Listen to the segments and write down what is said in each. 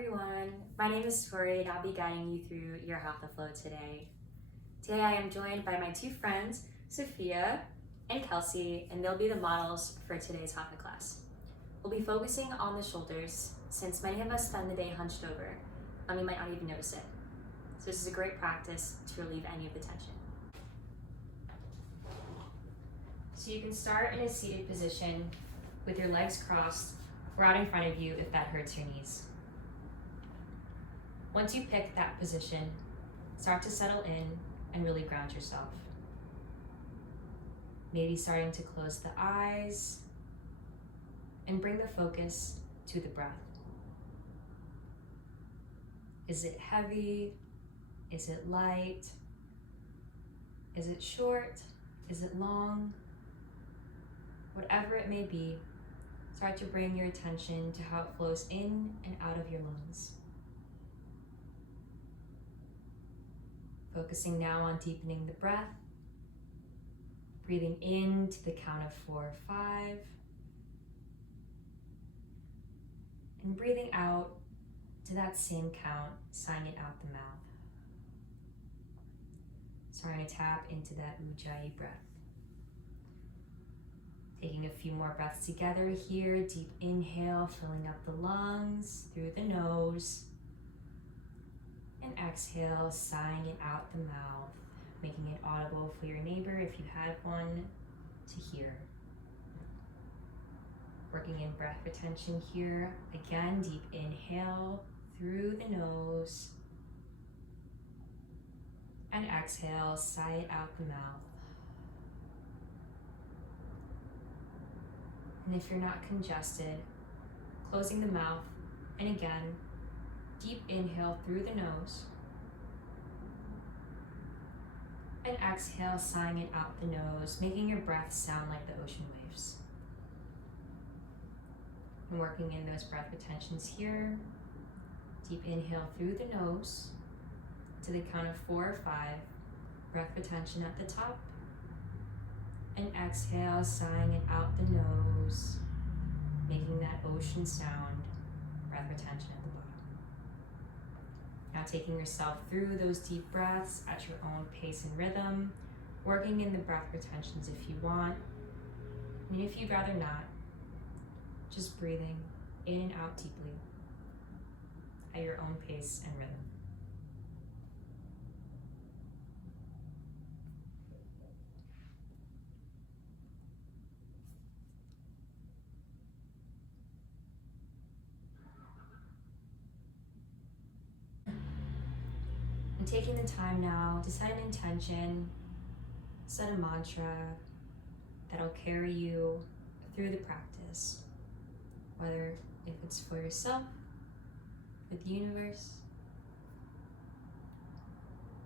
everyone, my name is Tori and I'll be guiding you through your Hatha flow today. Today I am joined by my two friends, Sophia and Kelsey, and they'll be the models for today's Hatha class. We'll be focusing on the shoulders since many of us spend the day hunched over and we might not even notice it. So this is a great practice to relieve any of the tension. So you can start in a seated position with your legs crossed or out in front of you if that hurts your knees. Once you pick that position, start to settle in and really ground yourself. Maybe starting to close the eyes and bring the focus to the breath. Is it heavy? Is it light? Is it short? Is it long? Whatever it may be, start to bring your attention to how it flows in and out of your lungs. Focusing now on deepening the breath, breathing in to the count of 4 or 5, and breathing out to that same count, sighing it out the mouth. Starting to tap into that Ujjayi breath. Taking a few more breaths together here. Deep inhale, filling up the lungs through the nose. And exhale, sighing it out the mouth, making it audible for your neighbor if you had one to hear. Working in breath retention here. Again, deep inhale through the nose. And exhale, sigh it out the mouth. And if you're not congested, closing the mouth, and again, deep inhale through the nose, and exhale, sighing it out the nose, making your breath sound like the ocean waves. And working in those breath retentions here, deep inhale through the nose, to the count of 4 or 5, breath retention at the top, and exhale, sighing it out the nose, making that ocean sound, breath retention at the bottom. Now taking yourself through those deep breaths at your own pace and rhythm, working in the breath retentions if you want, and if you'd rather not, just breathing in and out deeply at your own pace and rhythm. And taking the time now to set an intention, set a mantra that'll carry you through the practice, whether if it's for yourself, for the universe,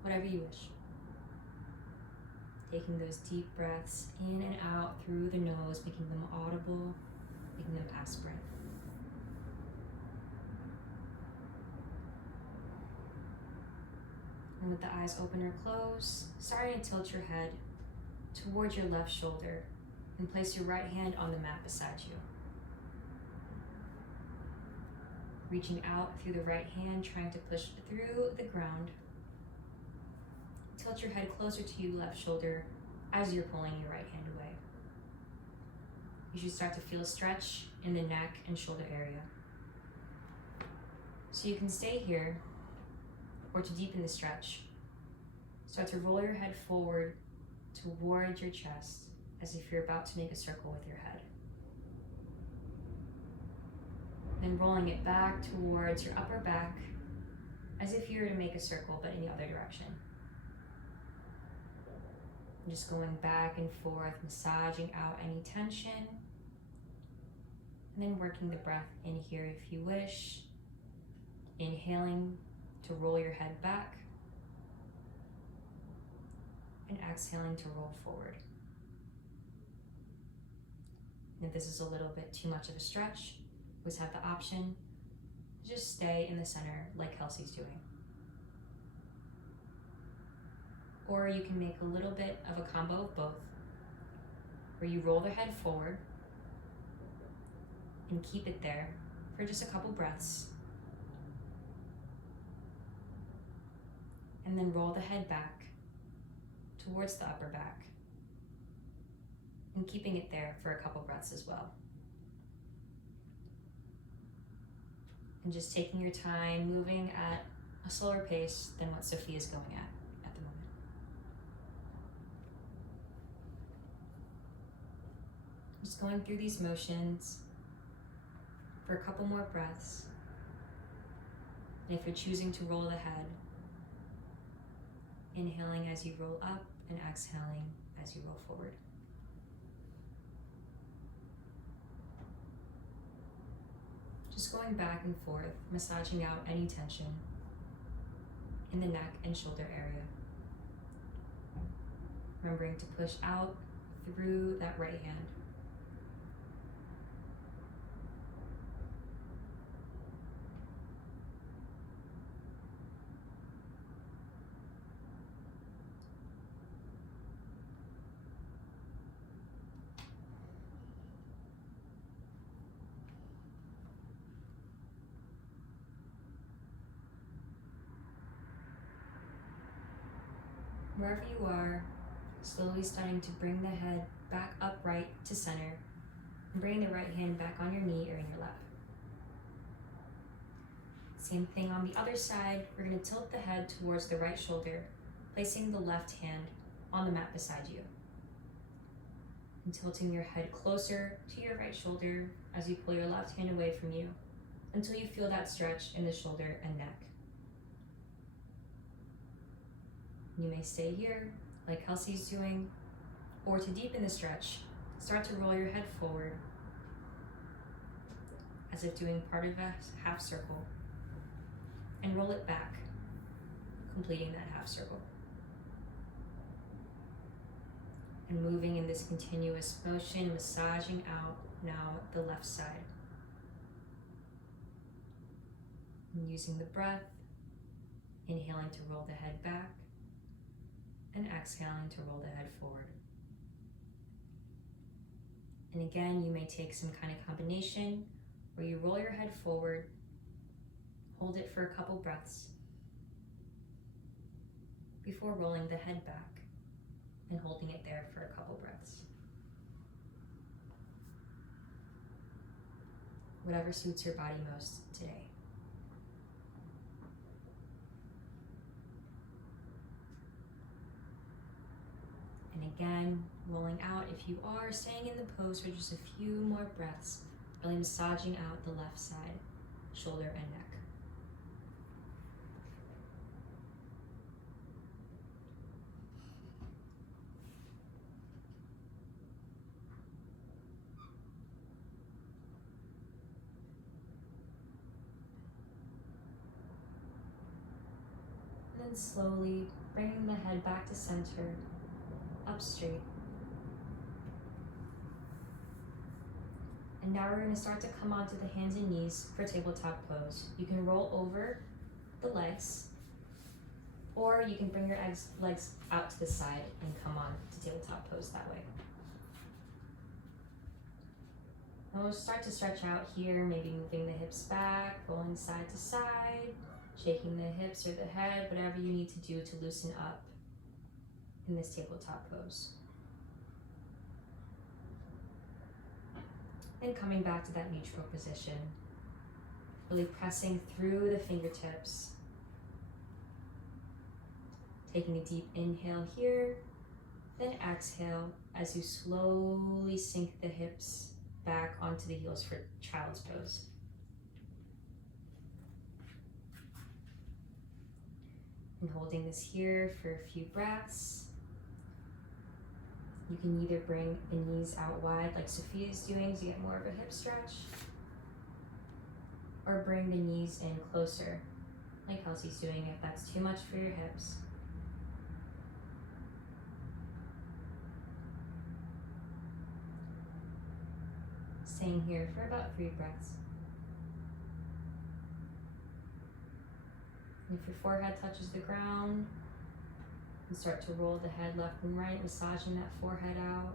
whatever you wish. Taking those deep breaths in and out through the nose, making them audible, making them aspirate. And with the eyes open or closed, starting to tilt your head towards your left shoulder and place your right hand on the mat beside you. Reaching out through the right hand, trying to push through the ground. Tilt your head closer to your left shoulder as you're pulling your right hand away. You should start to feel a stretch in the neck and shoulder area. So you can stay here, or to deepen the stretch, start to roll your head forward toward your chest as if you're about to make a circle with your head. Then rolling it back towards your upper back as if you were to make a circle but in the other direction. And just going back and forth, massaging out any tension. And then working the breath in here if you wish. Inhaling to roll your head back, and exhaling to roll forward. And if this is a little bit too much of a stretch, you always have the option to just stay in the center like Kelsey's doing. Or you can make a little bit of a combo of both, where you roll the head forward and keep it there for just a couple breaths, and then roll the head back towards the upper back, and keeping it there for a couple breaths as well. And just taking your time, moving at a slower pace than what Sophia's going at the moment. Just going through these motions for a couple more breaths. And if you're choosing to roll the head, inhaling as you roll up and exhaling as you roll forward. Just going back and forth, massaging out any tension in the neck and shoulder area. Remembering to push out through that right hand. Wherever you are, slowly starting to bring the head back upright to center, and bring the right hand back on your knee or in your lap. Same thing on the other side, we're going to tilt the head towards the right shoulder, placing the left hand on the mat beside you. And tilting your head closer to your right shoulder as you pull your left hand away from you, until you feel that stretch in the shoulder and neck. You may stay here, like Kelsey's doing, or to deepen the stretch, start to roll your head forward, as if doing part of a half circle, and roll it back, completing that half circle. And moving in this continuous motion, massaging out now the left side. And using the breath, inhaling to roll the head back, and exhaling to roll the head forward. And again, you may take some kind of combination where you roll your head forward, hold it for a couple breaths before rolling the head back and holding it there for a couple breaths. Whatever suits your body most today. And again, rolling out. If you are staying in the pose for just a few more breaths, really massaging out the left side, shoulder and neck. And then slowly bringing the head back to center, up straight. And now we're going to start to come onto the hands and knees for tabletop pose. You can roll over the legs, or you can bring your legs out to the side and come on to tabletop pose that way. And we'll start to stretch out here, maybe moving the hips back, rolling side to side, shaking the hips or the head, whatever you need to do to loosen up in this tabletop pose. And coming back to that neutral position, really pressing through the fingertips. Taking a deep inhale here, then exhale as you slowly sink the hips back onto the heels for child's pose. And holding this here for a few breaths. You can either bring the knees out wide like Sophia's doing to get more of a hip stretch, or bring the knees in closer like Kelsey's doing if that's too much for your hips. Staying here for about 3 breaths. And if your forehead touches the ground, and start to roll the head left and right, massaging that forehead out.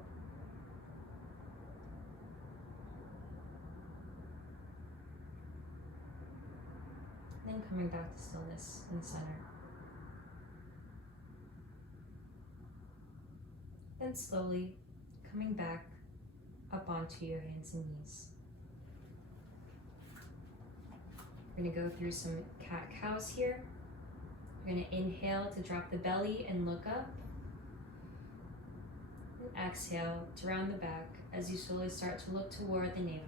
Then coming back to stillness in the center. then slowly coming back up onto your hands and knees. We're going to go through some cat-cows here. We're going to inhale to drop the belly and look up. And exhale to round the back as you slowly start to look toward the navel.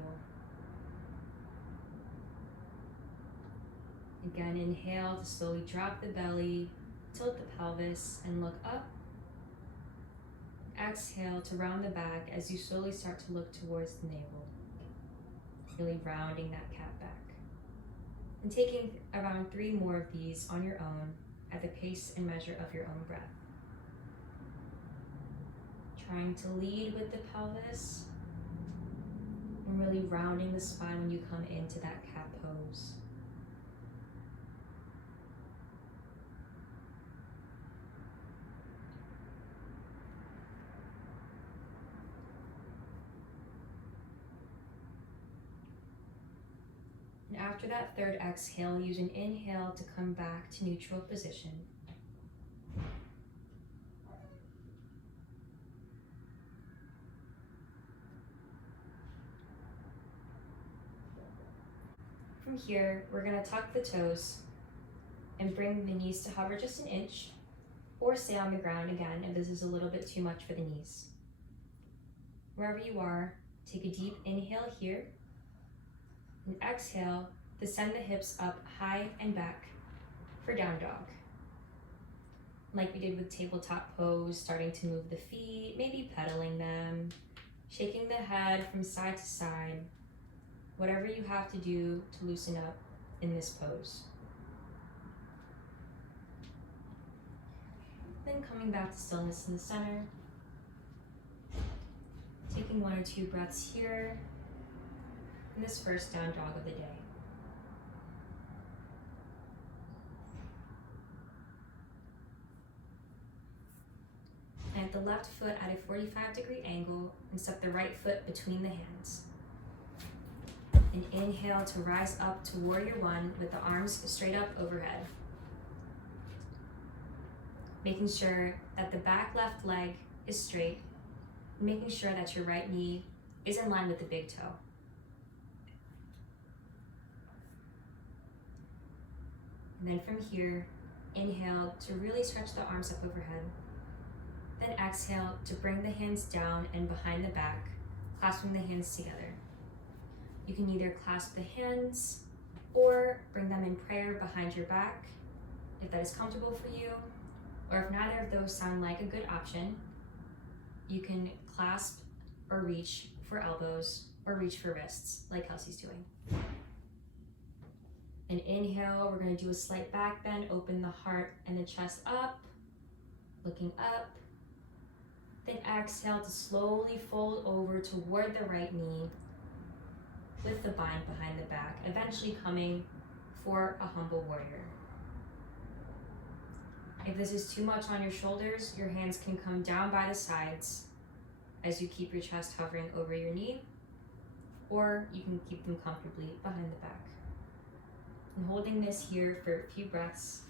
Again, inhale to slowly drop the belly, tilt the pelvis, and look up. Exhale to round the back as you slowly start to look towards the navel. Really rounding that cat back. And taking around 3 more of these on your own at the pace and measure of your own breath. Trying to lead with the pelvis and really rounding the spine when you come into that cat pose. And after that third exhale, use an inhale to come back to neutral position. From here, we're going to tuck the toes and bring the knees to hover just an inch or stay on the ground again if this is a little bit too much for the knees. Wherever you are, take a deep inhale here. And exhale to send the hips up high and back for down dog. Like we did with tabletop pose, starting to move the feet, maybe pedaling them, shaking the head from side to side, whatever you have to do to loosen up in this pose. Then coming back to stillness in the center, taking 1 or 2 breaths here in this first down dog of the day. Plant the left foot at a 45-degree angle and step the right foot between the hands. And inhale to rise up to warrior 1 with the arms straight up overhead. Making sure that the back left leg is straight, and making sure that your right knee is in line with the big toe. And then from here, inhale to really stretch the arms up overhead. Then exhale to bring the hands down and behind the back, clasping the hands together. You can either clasp the hands or bring them in prayer behind your back, if that is comfortable for you, or if neither of those sound like a good option, you can clasp or reach for elbows or reach for wrists, like Kelsey's doing. And inhale, we're going to do a slight back bend, open the heart and the chest up, looking up. Then exhale to slowly fold over toward the right knee with the bind behind the back, eventually coming for a humble warrior. If this is too much on your shoulders, your hands can come down by the sides as you keep your chest hovering over your knee, or you can keep them comfortably behind the back. And holding this here for a few breaths,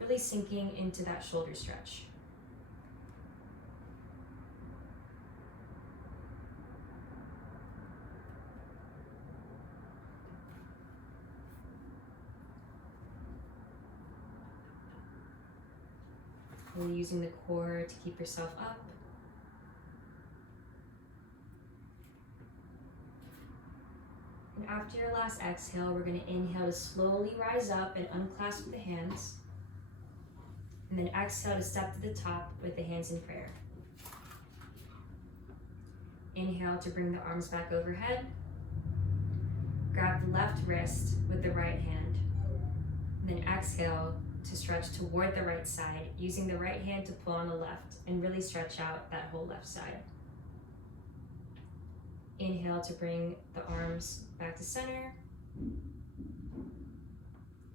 really sinking into that shoulder stretch. Really using the core to keep yourself up. And after your last exhale, we're going to inhale to slowly rise up and unclasp the hands. And then exhale to step to the top with the hands in prayer. Inhale to bring the arms back overhead. Grab the left wrist with the right hand. And then exhale to stretch toward the right side, using the right hand to pull on the left and really stretch out that whole left side. Inhale to bring the arms back to center.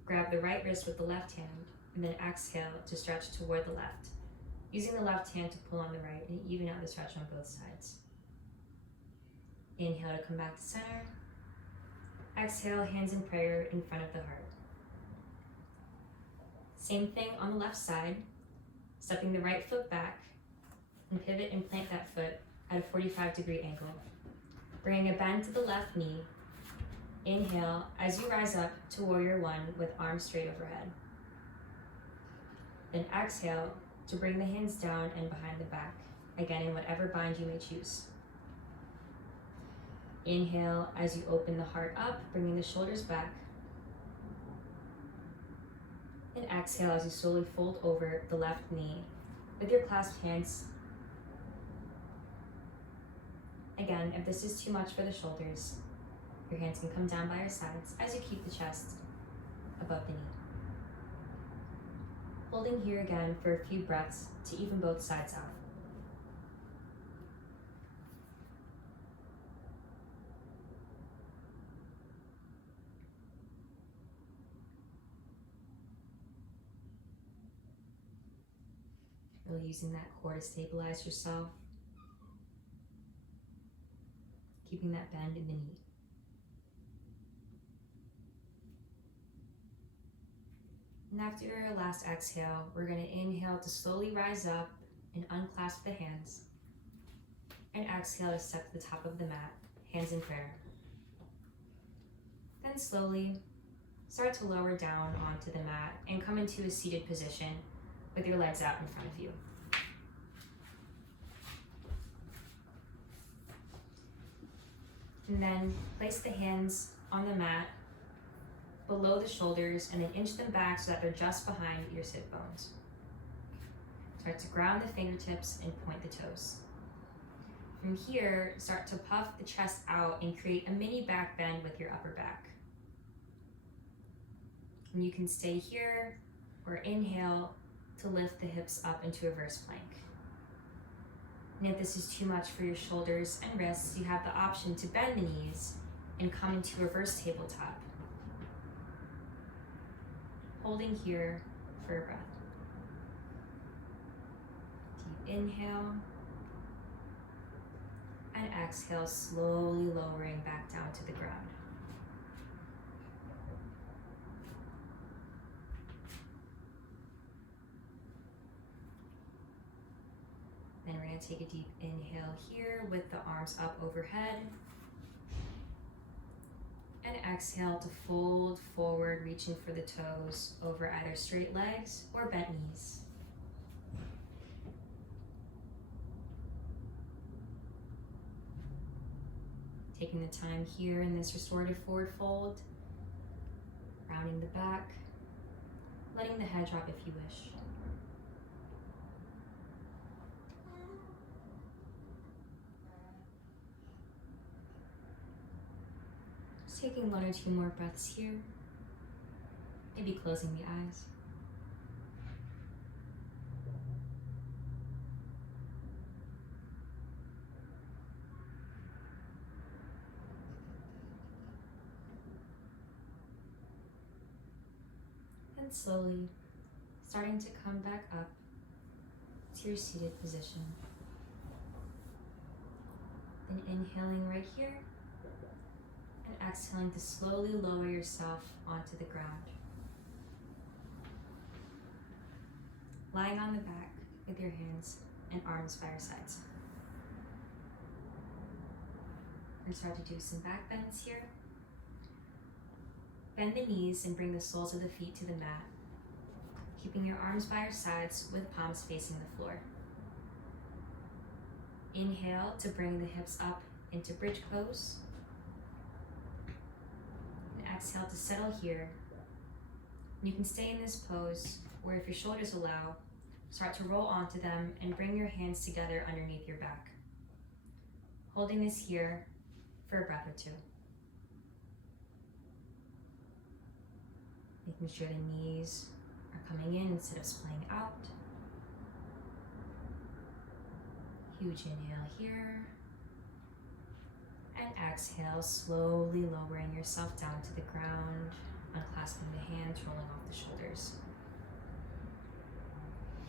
Grab the right wrist with the left hand, and then exhale to stretch toward the left, using the left hand to pull on the right and even out the stretch on both sides. Inhale to come back to center. Exhale, hands in prayer in front of the heart. Same thing on the left side, stepping the right foot back, And pivot and plant that foot at a 45-degree angle. Bringing a bend to the left knee. Inhale as you rise up to warrior one with arms straight overhead. Then exhale to bring the hands down and behind the back, again in whatever bind you may choose. Inhale as you open the heart up, bringing the shoulders back. And exhale as you slowly fold over the left knee with your clasped hands. Again, if this is too much for the shoulders, your hands can come down by your sides as you keep the chest above the knee. Holding here again for a few breaths to even both sides out. Really using that core to stabilize yourself. Keeping that bend in the knee. And after your last exhale, we're going to inhale to slowly rise up and unclasp the hands. And exhale to step to the top of the mat, hands in prayer. Then slowly start to lower down onto the mat and come into a seated position with your legs out in front of you. And then place the hands on the mat below the shoulders and then inch them back so that they're just behind your sit bones. Start to ground the fingertips and point the toes. From here, start to puff the chest out and create a mini back bend with your upper back. And you can stay here or inhale to lift the hips up into reverse plank. And if this is too much for your shoulders and wrists, you have the option to bend the knees and come into reverse tabletop. Holding here for a breath. Deep inhale. And exhale, slowly lowering back down to the ground. Then we're going to take a deep inhale here with the arms up overhead. And exhale to fold forward, reaching for the toes over either straight legs or bent knees. Taking the time here in this restorative forward fold, rounding the back, letting the head drop if you wish. Just taking one or two more breaths here, maybe closing the eyes. And slowly starting to come back up to your seated position. Then inhaling right here and exhaling to slowly lower yourself onto the ground. Lying on the back with your hands and arms by your sides. We're going to start to do some back bends here. Bend the knees and bring the soles of the feet to the mat, keeping your arms by your sides with palms facing the floor. Inhale to bring the hips up into bridge pose. And exhale to settle here. You can stay in this pose, or if your shoulders allow, start to roll onto them and bring your hands together underneath your back. Holding this here for a breath or two. Making sure the knees are coming in instead of splaying out. Huge inhale here. And exhale, slowly lowering yourself down to the ground, unclasping the hands, rolling off the shoulders.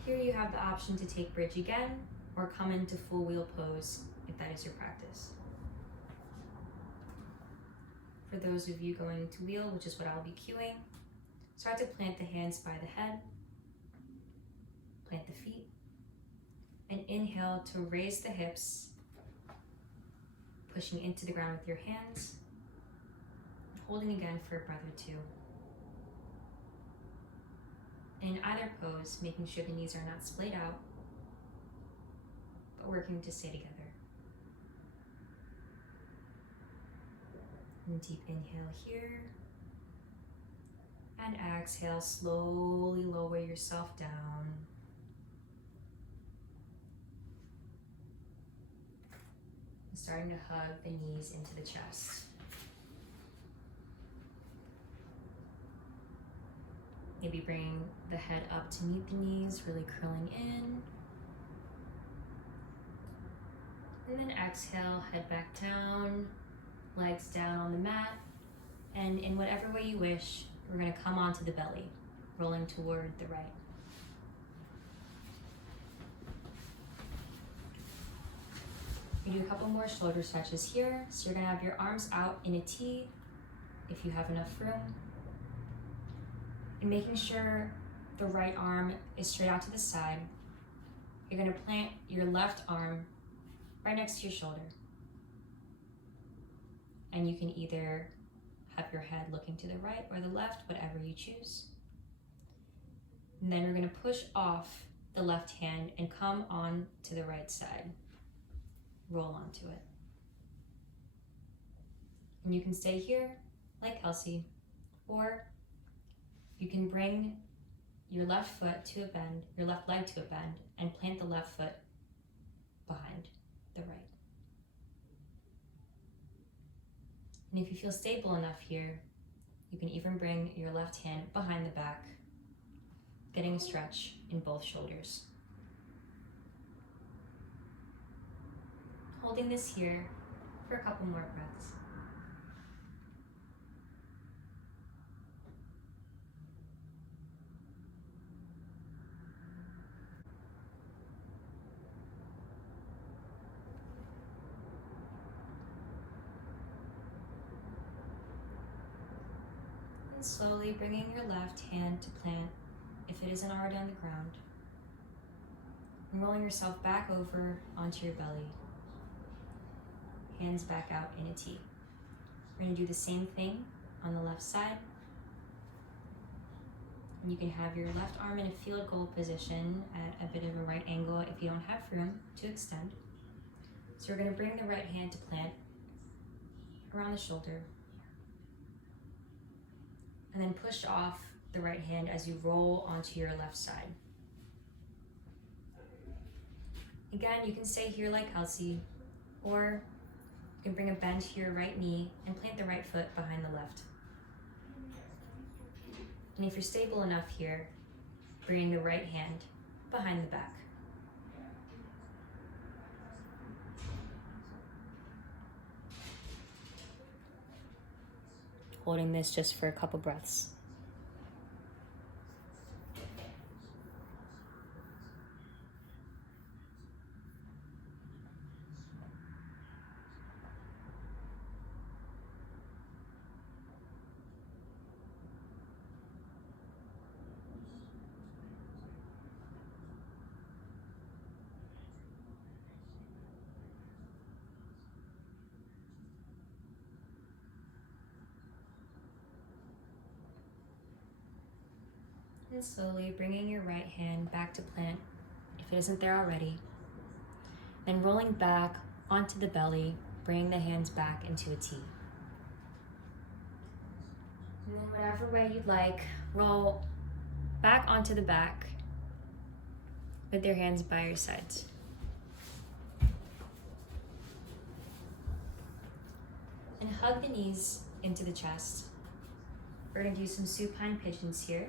Here you have the option to take bridge again or come into full wheel pose if that is your practice. For those of you going to wheel, which is what I'll be cueing, start to plant the hands by the head, plant the feet, And inhale to raise the hips, pushing into the ground with your hands, holding again for a breath or two. And in either pose, making sure the knees are not splayed out, but working to stay together. And deep inhale here. And exhale, slowly lower yourself down. And starting to hug the knees into the chest. Maybe bringing the head up to meet the knees, really curling in. And then exhale, head back down, legs down on the mat. And in whatever way you wish, we're gonna come onto the belly, rolling toward the right. We do a couple more shoulder stretches here. So you're gonna have your arms out in a T, if you have enough room. And making sure the right arm is straight out to the side. You're gonna plant your left arm right next to your shoulder. And you can either have your head looking to the right or the left, whatever you choose. And then we're gonna push off the left hand and come on to the right side. Roll onto it. And you can stay here like Kelsey, or you can bring your left foot to a bend, your left leg to a bend, and plant the left foot behind the right. And if you feel stable enough here, you can even bring your left hand behind the back, getting a stretch in both shoulders. Holding this here for a couple more breaths. And slowly bringing your left hand to plant, if it isn't already on the ground. And rolling yourself back over onto your belly. Hands back out in a T. We're going to do the same thing on the left side. And you can have your left arm in a field goal position at a bit of a right angle if you don't have room to extend. So we're going to bring the right hand to plant around the shoulder. And then push off the right hand as you roll onto your left side. Again, you can stay here like Kelsey, or you can bring a bend to your right knee and plant the right foot behind the left. And if you're stable enough here, bring the right hand behind the back. Holding this just for a couple breaths. And slowly bringing your right hand back to plant, if it isn't there already. Then rolling back onto the belly, bringing the hands back into a T. And then whatever way you'd like, roll back onto the back with your hands by your sides. And hug the knees into the chest. We're going to do some supine pigeons here.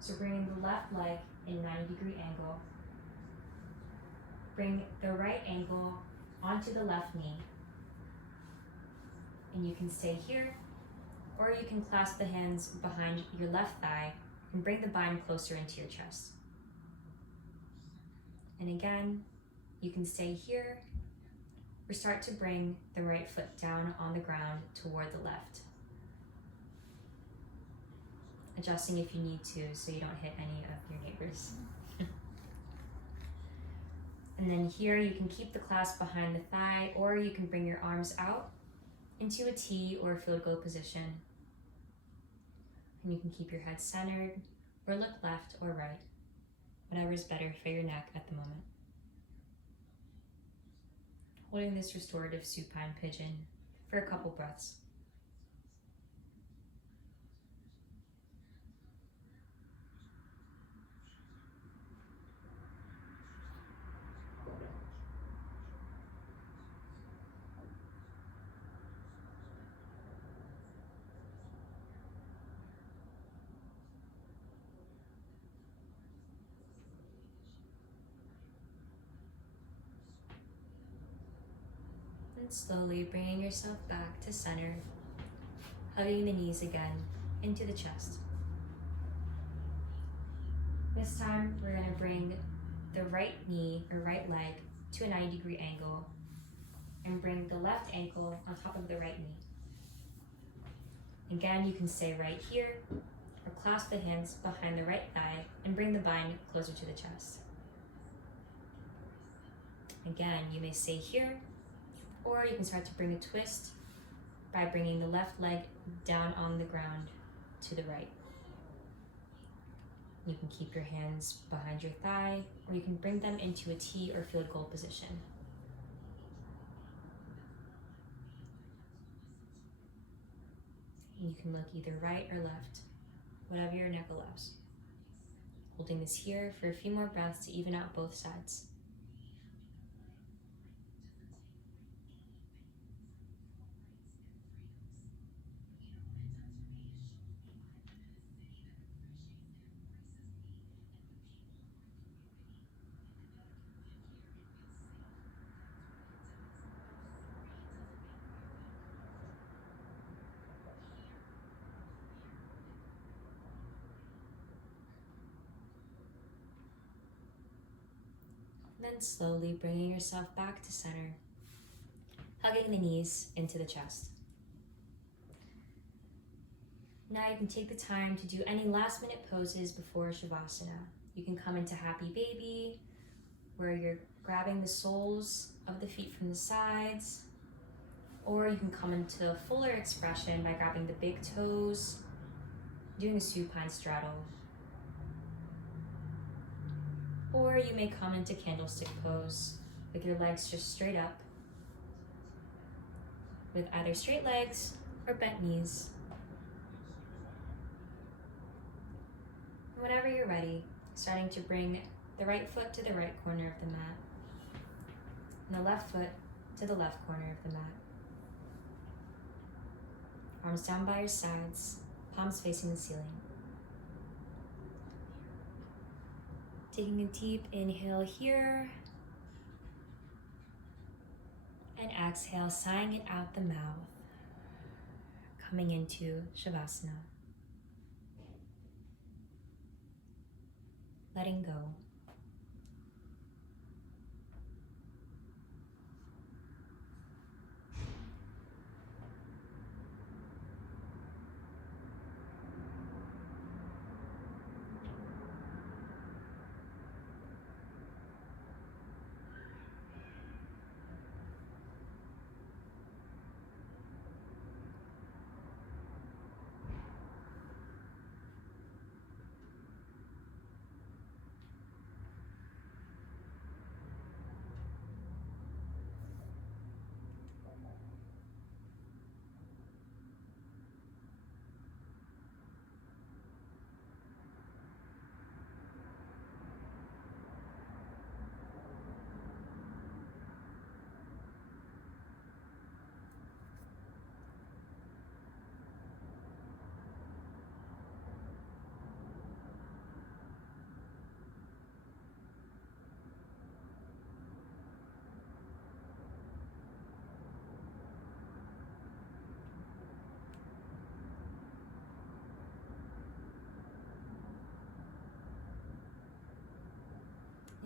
So bringing the left leg in 90-degree angle. Bring the right ankle onto the left knee. And you can stay here, or you can clasp the hands behind your left thigh and bring the bind closer into your chest. And again, you can stay here, or start to bring the right foot down on the ground toward the left. Adjusting if you need to so you don't hit any of your neighbors. And then here you can keep the clasp behind the thigh, or you can bring your arms out into a T or field goal position. And you can keep your head centered or look left or right, whatever is better for your neck at the moment. Holding this restorative supine pigeon for a couple breaths. And slowly bringing yourself back to center, hugging the knees again into the chest. This time we're going to bring the right knee or right leg to a 90-degree angle and bring the left ankle on top of the right knee. Again, you can stay right here or clasp the hands behind the right thigh and bring the bind closer to the chest. Again, you may stay here, or you can start to bring a twist by bringing the left leg down on the ground to the right. You can keep your hands behind your thigh, or you can bring them into a T or field goal position. You can look either right or left, whatever your neck allows. Holding this here for a few more breaths to even out both sides. Then slowly bringing yourself back to center, hugging the knees into the chest. Now you can take the time to do any last minute poses before Shavasana. You can come into Happy Baby, where you're grabbing the soles of the feet from the sides, or you can come into fuller expression by grabbing the big toes, doing a supine straddle. Or you may come into candlestick pose with your legs just straight up, with either straight legs or bent knees. Whenever you're ready, starting to bring the right foot to the right corner of the mat, and the left foot to the left corner of the mat. Arms down by your sides, palms facing the ceiling. Taking a deep inhale here, and exhale, sighing it out the mouth, coming into Shavasana. Letting go.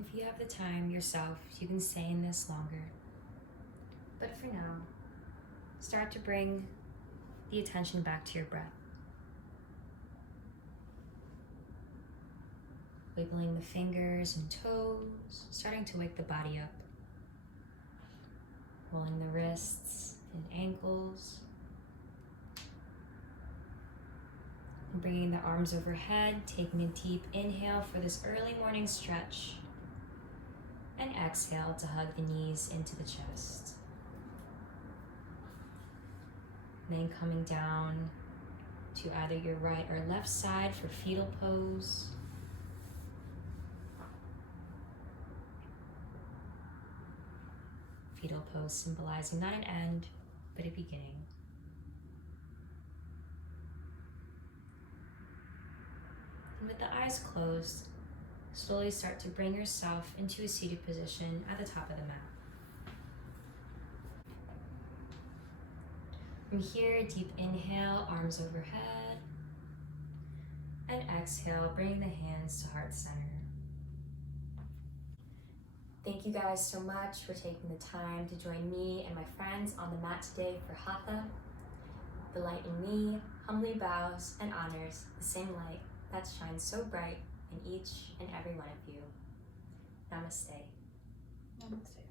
If you have the time yourself, you can stay in this longer. But for now, start to bring the attention back to your breath. Wiggling the fingers and toes, starting to wake the body up. Rolling the wrists and ankles. And bringing the arms overhead, taking a deep inhale for this early morning stretch. And exhale to hug the knees into the chest. Then coming down to either your right or left side for fetal pose. Fetal pose symbolizing not an end, but a beginning. And with the eyes closed, slowly start to bring yourself into a seated position at the top of the mat. From here, deep inhale, arms overhead. And exhale, bringing the hands to heart center. Thank you guys so much for taking the time to join me and my friends on the mat today for Hatha. The light in me humbly bows and honors the same light that shines so bright in each and every one of you. Namaste. Namaste.